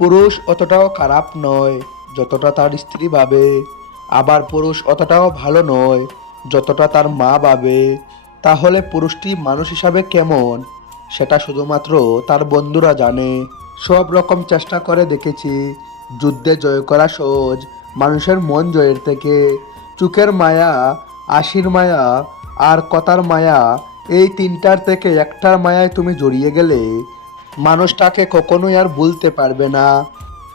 পুরুষ অতটাও খারাপ নয়, যতটা তার স্ত্রী ভাবে। আবার পুরুষ অতটাও ভালো নয়, যতটা তার মা ভাবে। তাহলে পুরুষটি মানুষ হিসাবে কেমন? সেটা শুধুমাত্র তার বন্ধুরা জানে। সব রকম চেষ্টা করে দেখেছি। যুদ্ধে জয় করা সহজ, মানুষের মন জয়ের থেকে। চুকের মায়া, আশির মায়া, আর কথার মায়া, এই তিনটার থেকে একটার মায়ায় তুমি জড়িয়ে গেলে। মানুষটাকে কখনোই আর ভুলতে পারবে না।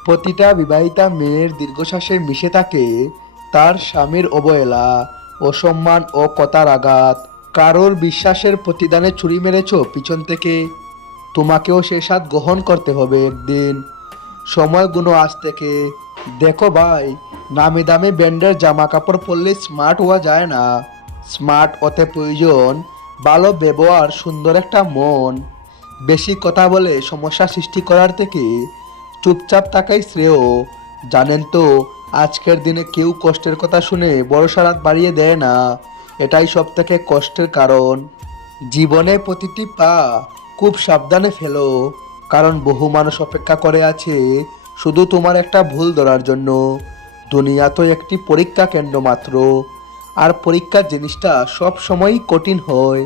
প্রতিটা বিবাহিতা মেয়ের দীর্ঘশ্বাসে মিশে থাকে তার স্বামীর অবহেলা অসম্মান ও কথার আঘাত। কারোর বিশ্বাসের প্রতিদানে ছুরি মেরেছ পিছন থেকে। তোমাকেও সে স্বাদ গ্রহণ করতে হবে একদিন। সময় গুনো আজ থেকে। দেখো ভাই, নামি দামি ব্র্যান্ডের জামা কাপড় পরলে স্মার্ট হওয়া যায় না। স্মার্ট হতে প্রয়োজন ভালো ব্যবহার, সুন্দর একটা মন। বেশি কথা বলে সমস্যা সৃষ্টি করার থেকে চুপচাপ থাকাই শ্রেয়। জানেন তো, আজকের দিনে কেউ কষ্টের কথা শুনে বড় সারাত বাড়িয়ে দেয় না। এটাই সব থেকে কষ্টের কারণ। জীবনে প্রতিটি পা খুব সাবধানে ফেলো, কারণ বহু মানুষ অপেক্ষা করে আছে শুধু তোমার একটা ভুল ধরার জন্য। দুনিয়া তো একটি পরীক্ষা কেন্দ্র মাত্র, আর পরীক্ষার জিনিসটা সব সময়ই কঠিন হয়।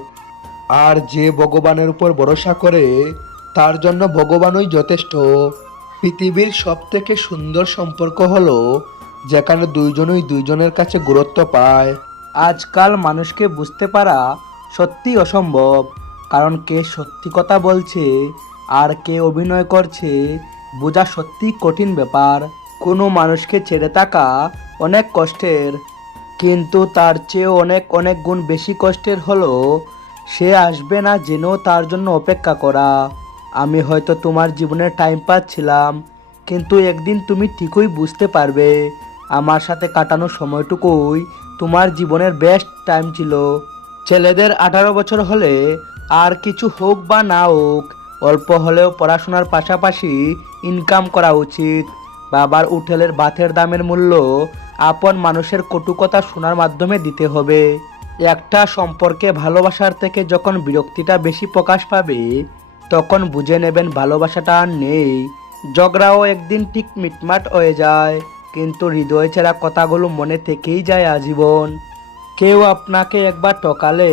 আর যে ভগবানের উপর ভরসা করে, তার জন্য ভগবানই যথেষ্ট। পৃথিবীর সব থেকে সুন্দর সম্পর্ক হলো, যেখানে দুইজনই দুইজনের কাছে গুরুত্ব পায়। আজকাল মানুষকে বুঝতে পারা সত্যি অসম্ভব, কারণ কে সত্যি কথা বলছে, আর কে অভিনয় করছে, বোঝা সত্যি কঠিন ব্যাপার। কোনো মানুষকে ছেড়ে থাকা অনেক কষ্টের, কিন্তু তার চেয়ে অনেক অনেক গুণ বেশি কষ্টের হলো সে আসবে না জেনেও তার জন্য অপেক্ষা করা। আমি হয়তো তোমার জীবনে টাইম পাচ্ছিলাম, কিন্তু একদিন তুমি ঠিকই বুঝতে পারবে। আমার সাথে কাটানো সময়টুকুই তোমার জীবনের বেস্ট টাইম ছিল। ছেলেদের আঠারো বছর হলে আর কিছু হোক বা না হোক, অল্প হলেও পড়াশোনার পাশাপাশি ইনকাম করা উচিত। বাবার উঠেলের বাথের দামের মূল্য আপন মানুষের কটুকতা শোনার মাধ্যমে দিতে হবে। একটা সম্পর্কে ভালোবাসার থেকে যখন বিরক্তিটা বেশি প্রকাশ পাবে, তখন বুঝে নেবেন ভালোবাসাটা আর নেই। ঝগড়াও একদিন ঠিক মিটমাট হয়ে যায়, কিন্তু হৃদয় ছাড়া কথাগুলো মনে থেকেই যায় আজীবন। কেউ আপনাকে একবার টকালে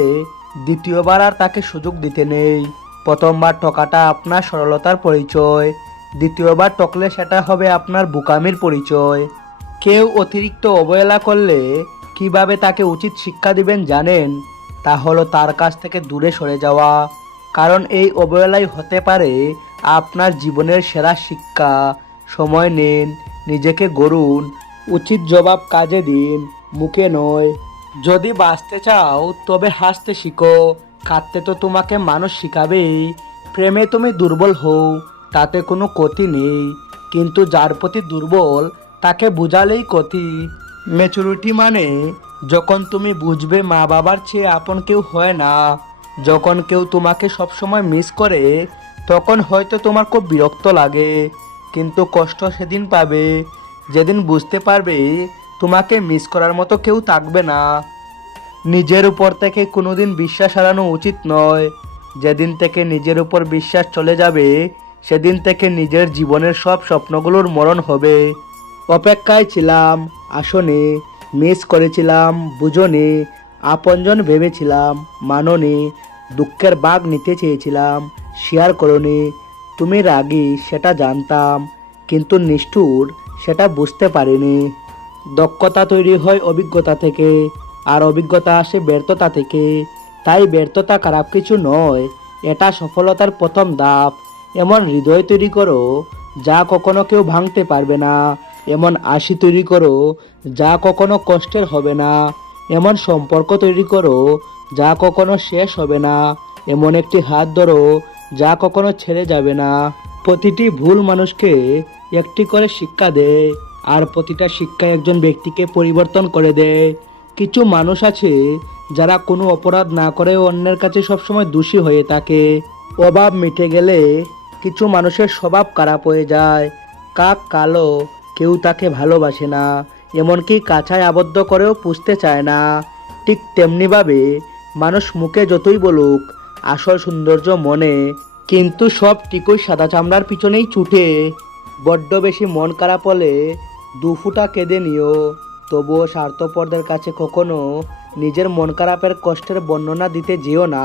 দ্বিতীয়বার আর তাকে সুযোগ দিতে নেই। প্রথমবার টকাটা আপনার সরলতার পরিচয়, দ্বিতীয়বার টকলে সেটা হবে আপনার বুকামির পরিচয়। কেউ অতিরিক্ত অবহেলা করলে কীভাবে তাকে উচিত শিক্ষা দিবেন জানেন? তা হলো তার কাছ থেকে দূরে সরে যাওয়া। কারণ এই অবহেলাই হতে পারে আপনার জীবনের সেরা শিক্ষা। সময় নিন, নিজেকে গড়ুন, উচিত জবাব কাজে দিন, মুখে নয়। যদি বাঁচতে চাও, তবে হাসতে শিখো। কাঁদতে তো তোমাকে মানুষ শিখাবেই প্রেমে তুমি দুর্বল হও, তাতে কোনো ক্ষতি নেই। কিন্তু যার প্রতি দুর্বল, তাকে বুঝালেই ক্ষতি। ম্যাচুরিটি মানে যখন তুমি বুঝবে মা বাবার চেয়ে আপন কেউ হয় না, যখন কেউ তোমাকে সবসময় মিস করে, তখন হয়তো তোমার খুব বিরক্ত লাগে। কিন্তু কষ্ট সেদিন পাবে। যেদিন বুঝতে পারবে, তোমাকে মিস করার মতো কেউ থাকবে না। নিজের উপর থেকে কোনোদিন বিশ্বাস হারানো উচিত নয়। যেদিন থেকে নিজের উপর বিশ্বাস চলে যাবে, সেদিন থেকে নিজের জীবনের সব স্বপ্নগুলোর মরণ হবে। অপেক্ষায় ছিলাম, আসনে, মিস করেছিলাম, বুঝনি, আপনজন ভেবেছিলাম, মাননি, দুঃখের বাঘ নিতে চেয়েছিলাম, শেয়ার করনি, তুমি রাগী, সেটা জানতাম, কিন্তু নিষ্ঠুর, সেটা বুঝতে পারিনি। দক্ষতা তৈরি হয় অভিজ্ঞতা থেকে, আর অভিজ্ঞতা আসে ব্যর্থতা থেকে, তাই ব্যর্থতা খারাপ কিছু নয়, এটা সফলতার প্রথম ধাপ। এমন হৃদয় তৈরি করো, যা কখনো কেউ ভাঙতে পারবে না এমন আশি তৈরি করো, যা কখনো কষ্টের হবে না। এমন সম্পর্ক তৈরি করো, যা কখনো শেষ হবে না। এমন একটি হাত ধরো, যা কখনো ছেড়ে যাবে না। প্রতিটি ভুল মানুষকে একটি করে শিক্ষা দেয় আর প্রতিটা শিক্ষা একজন ব্যক্তিকে পরিবর্তন করে দেয় কিছু মানুষ আছে, যারা কোনো অপরাধ না করে অন্যের কাছে সবসময় দোষী হয়ে থাকে। অভাব মিটে গেলে কিছু মানুষের স্বভাব খারাপ হয়ে যায়। কাক কালো কেউ তাকে ভালোবাসে না, এমনকি কাছায় আবদ্ধ করেও পুষতে চায় না। ঠিক তেমনিভাবে মানুষ মুখে যতই বলুক, আসল সৌন্দর্য মনে, কিন্তু সব টিকই সাদা চামড়ার পিছনেই ছুটে। বড্ড বেশি মন খারাপ হলে দু ফুটা কেঁদে নিও, তবুও স্বার্থপরদের কাছে কখনো নিজের মন খারাপের কষ্টের বর্ণনা দিতে যেও না।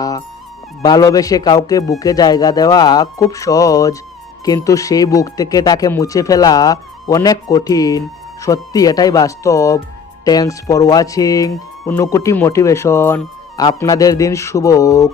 ভালোবেসে কাউকে বুকে জায়গা দেওয়া খুব সহজ, কিন্তু সেই বুক থেকে তাকে মুছে ফেলা অনেক কঠিন। সত্যি এটাই বাস্তব। থ্যাংকস ফর ওয়াচিং কোটি মোটিভেশন আপনাদের দিন শুভ হোক